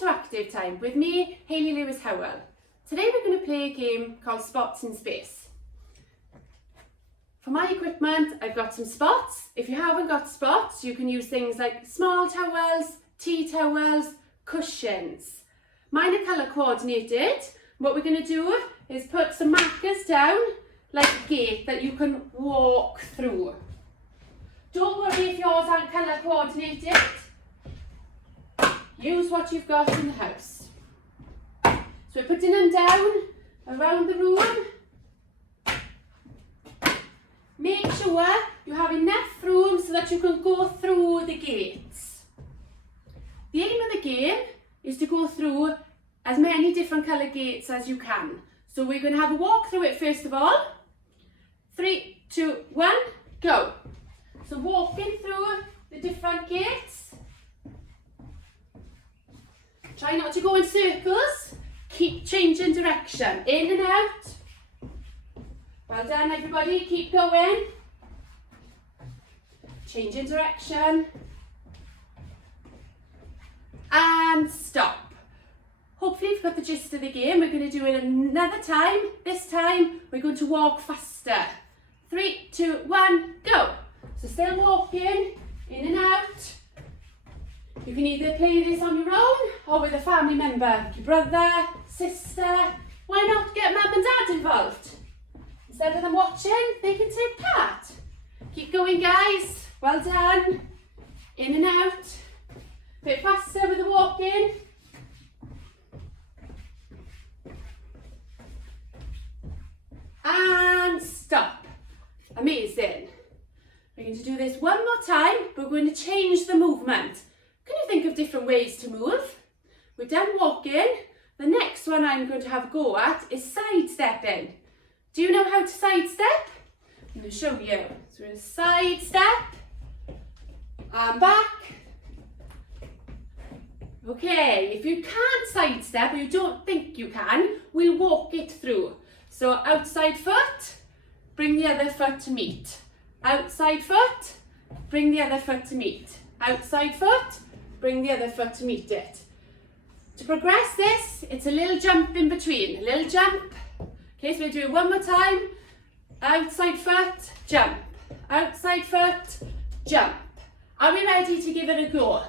Welcome to Active Time with me, Hayley Lewis Howell. Today we're going to play a game called Spots in Space. For my equipment, I've got some spots. If you haven't got spots, you can use things like small towels, tea towels, cushions. Mine are colour coordinated. What we're going to do is put some markers down like a gate that you can walk through. Don't worry if yours aren't colour coordinated. Use what you've got in the house. So we're putting them down around the room. Make sure you have enough room so that you can go through the gates. The aim of the game is to go through as many different colour gates as you can. So we're going to have a walk through it first of all. 3, 2, 1, go. So walking through the different gates. Try not to go in circles. Keep changing direction. In and out. Well done everybody. Keep going. Changing direction. And stop. Hopefully you've got the gist of the game. We're going to do it another time. This time we're going to walk faster. 3, 2, 1, go. So still walking. In and out. You can either play this on your own or with a family member, your brother, sister. Why not get mum and dad involved? Instead of them watching, they can take part. Keep going guys, well done. In and out. A bit faster with the walking. And stop. Amazing. We're going to do this one more time, but we're going to change the movement. Can you think of different ways to move? We're done walking. The next one I'm going to have a go at is sidestepping. Do you know how to sidestep? I'm going to show you. So we're going to sidestep and back. Okay, if you can't sidestep or you don't think you can, we'll walk it through. So outside foot, bring the other foot to meet. Outside foot, bring the other foot to meet. Outside foot, bring the other foot to meet it. To progress this, it's a little jump in between, a little jump. Okay, so we'll do it one more time. Outside foot, jump. Outside foot, jump. Are we ready to give it a go?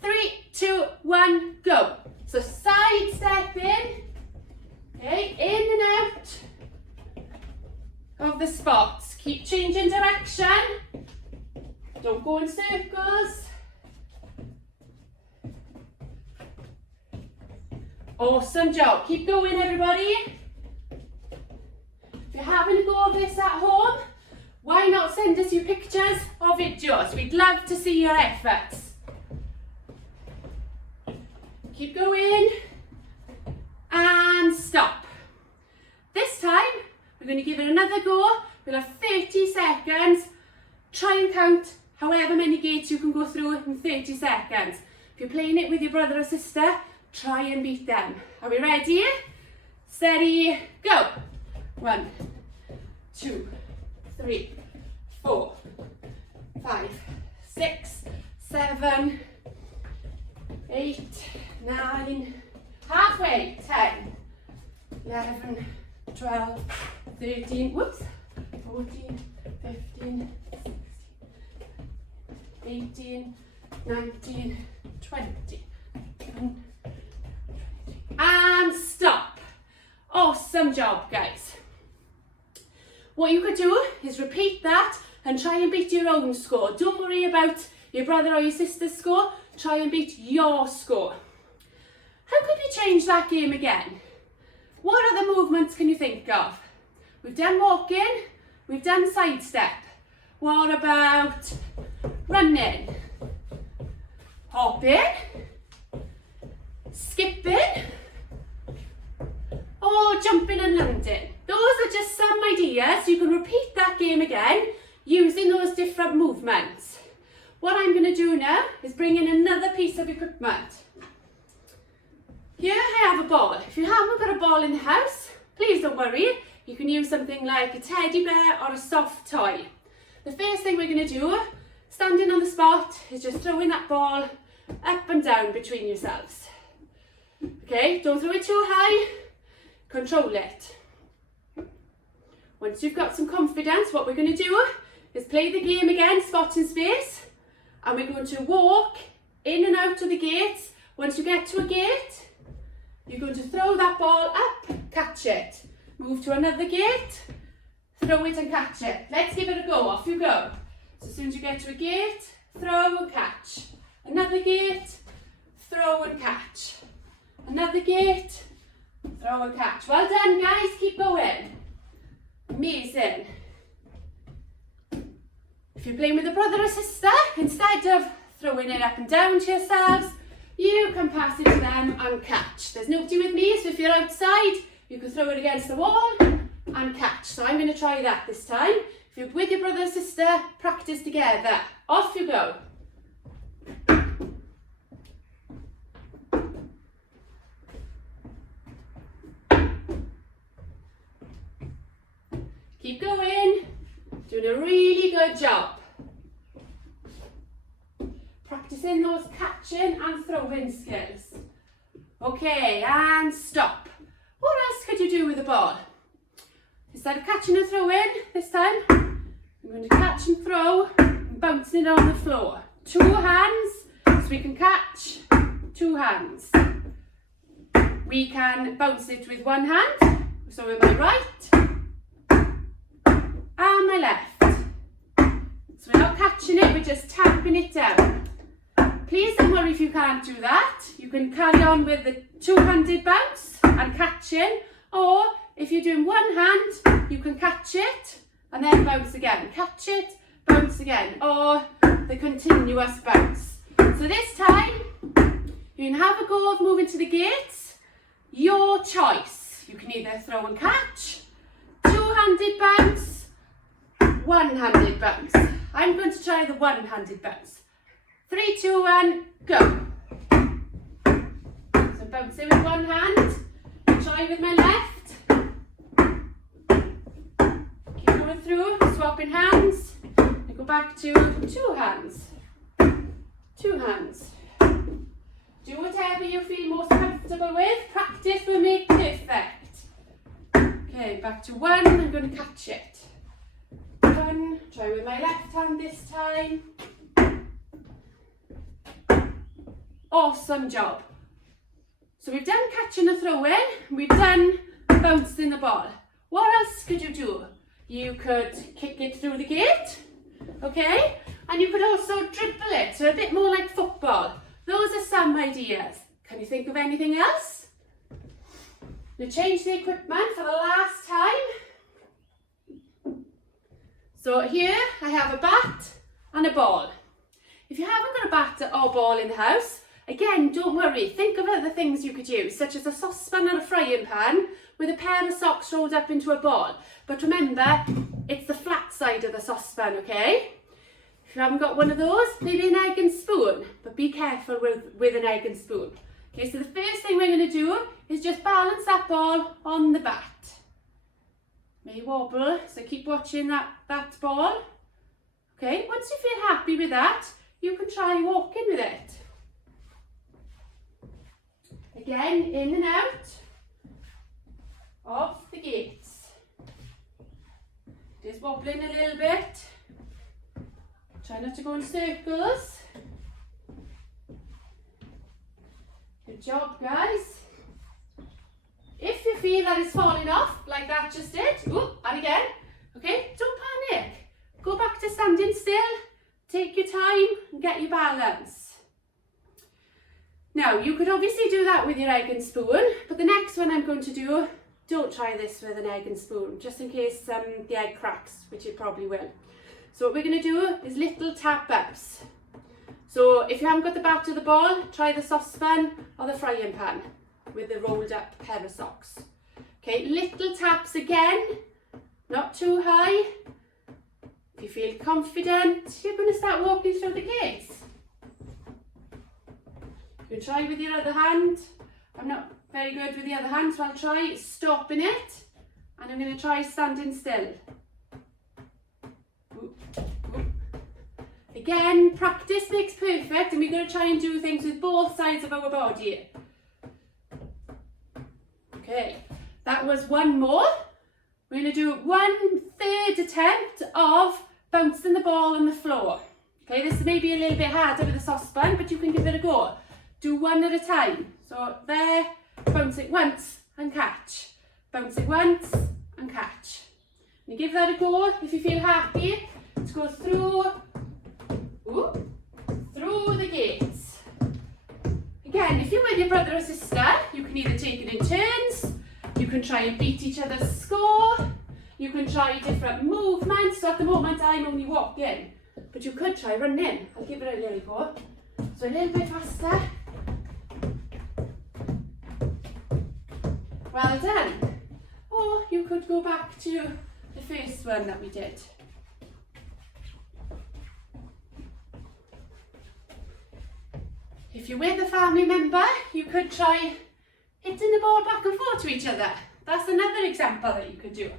3, 2, 1, go. So side step in, okay, in and out of the spots. Keep changing direction. Don't go in circles. Awesome job. Keep going everybody. If you're having a go of this at home, why not send us your pictures or videos? We'd love to see your efforts. Keep going and stop. This time we're going to give it another go. We'll have 30 seconds. Try and count however many gates you can go through in 30 seconds. If you're playing it with your brother or sister, try and beat them. Are we ready? Steady, go. 1, 2, 3, 4, 5, 6, 7, 8, 9, halfway, 10, 11, 12, 13, whoops, 14, 15, 16, 18, 19, 20. And stop. Awesome job guys. What you could do is repeat that and try and beat your own score. Don't worry about your brother or your sister's score. Try and beat your score. How could we change that game again? What other movements can you think of? We've done walking, we've done sidestep. What about running, hopping, skipping, or jumping and landing? Those are just some ideas. You can repeat that game again using those different movements. What I'm going to do now is bring in another piece of equipment. Here I have a ball. If you haven't got a ball in the house, please don't worry. You can use something like a teddy bear or a soft toy. The first thing we're going to do, standing on the spot, is just throwing that ball up and down between yourselves. Okay, don't throw it too high, control it. Once you've got some confidence, what we're going to do is play the game again, spot and space, and we're going to walk in and out of the gates. Once you get to a gate, you're going to throw that ball up, catch it. Move to another gate, throw it and catch it. Let's give it a go, off you go. So as soon as you get to a gate, throw and catch. Another gate, throw and catch. Another gate, throw and catch. Well done guys, keep going. Amazing. If you're playing with a brother or sister, instead of throwing it up and down to yourselves, you can pass it to them and catch. There's nobody with me, so if you're outside, you can throw it against the wall and catch. So I'm going to try that this time. If you're with your brother or sister, practice together. Off you go. Keep going. Doing a really good job. Practicing those catching and throwing skills. Okay, and stop. What else could you do with the ball? Instead of catching and throwing, this time, I'm going to catch and throw and bouncing it on the floor. 2 hands, so we can catch, 2 hands. We can bounce it with 1 hand, so with my right, and my left. So we're not catching it, we're just tapping it down. Please don't worry if you can't do that. You can carry on with the 2-handed bounce and catching, or if you're doing 1 hand, you can catch it and then bounce again. Catch it, bounce again, or the continuous bounce. So this time, you can have a go of moving to the gates. Your choice. You can either throw and catch, 2-handed bounce, 1-handed bounce. I'm going to try the 1-handed bounce. 3, 2, 1, go. So bouncing with 1 hand, try with my left. Keep going through, swapping hands, and go back to 2 hands. 2 hands. Do whatever you feel most comfortable with. Practice will make perfect. Okay, back to 1, I'm going to catch it. 1, try with my left hand this time. Awesome job. So we've done catching and throwing, we've done bouncing the ball. What else could you do? You could kick it through the gate, okay? And you could also dribble it, so a bit more like football. Those are some ideas. Can you think of anything else? Now change the equipment for the last time. So here I have a bat and a ball. If you haven't got a bat or ball in the house, again, don't worry, think of other things you could use, such as a saucepan and a frying pan with a pair of socks rolled up into a ball. But remember, it's the flat side of the saucepan, okay? If you haven't got one of those, maybe an egg and spoon, but be careful with an egg and spoon. Okay, so the first thing we're going to do is just balance that ball on the bat. May wobble, so keep watching that ball. Okay, once you feel happy with that, you can try walking with it. Again, in and out of the gates. Just wobbling a little bit. Try not to go in circles. Good job, guys. If you feel that it's falling off, like that just did, ooh, and again, okay, don't panic. Go back to standing still, take your time and get your balance. Now, you could obviously do that with your egg and spoon, but the next one I'm going to do, don't try this with an egg and spoon, just in case the egg cracks, which it probably will. So what we're going to do is little tap ups. So if you haven't got the bat or the ball, try the saucepan or the frying pan with the rolled up pair of socks. Okay, little taps again, not too high. If you feel confident, you're going to start walking through the gates. You can try with your other hand. I'm not very good with the other hand, so I'll try stopping it, and I'm going to try standing still. Again, practice makes perfect, and we're going to try and do things with both sides of our body. Okay, that was one more. We're going to do 1/3 attempt of bouncing the ball on the floor. Okay, this may be a little bit harder with the saucepan, but you can give it a go. Do one at a time. So there, bounce it once and catch. Bounce it once and catch. You give that a go if you feel happy to go through the gates. Again, if you're with your brother or sister, you can either take it in turns, you can try and beat each other's score, you can try different movements. So at the moment I'm only walking, but you could try running. I'll give it a little go. So a little bit faster. Well done. Or you could go back to the first one that we did. If you're with a family member, you could try hitting the ball back and forth to each other. That's another example that you could do.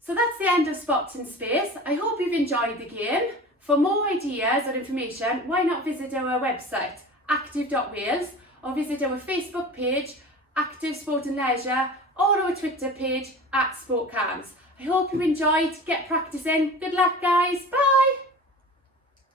So that's the end of Spots in Space. I hope you've enjoyed the game. For more ideas or information, why not visit our website, actif.wales, or visit our Facebook page, Active Sport and Leisure, or our Twitter page, @SportCams. I hope you enjoyed. Get practicing. Good luck, guys. Bye.